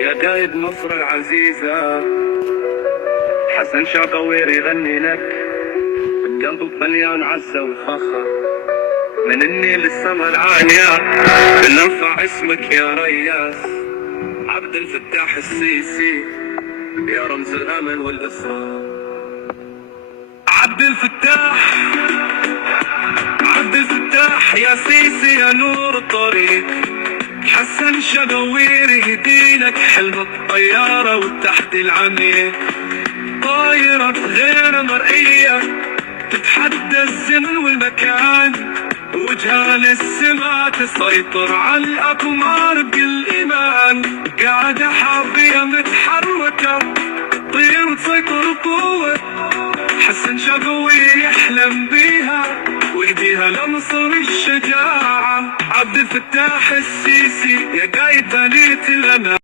يا قايد مصر العزيزة، حسن شاقوير يغني لك، قلبك مليان عزة وفخر، من النيل للسما العالية بنرفع اسمك يا رياس. عبد الفتاح السيسي يا رمز الأمل والإصرار. عبد الفتاح، عبد الفتاح يا سيسي يا نور الطريق. حسن شاقوير يهديلك حلم الطيارة والتحدي العميق. طايرة غير مرئية تتحدى الزمن والمكان، وجهها للسما تسيطر على الأقمار بالإيمان. قاعدة حافية متحركة تطير وتسيطر بقوة، حسن شاقوير يحلم بيها ويديها لمصر الشجاعة. عبد الفتاح السيسي يا قايد بنية الأمان.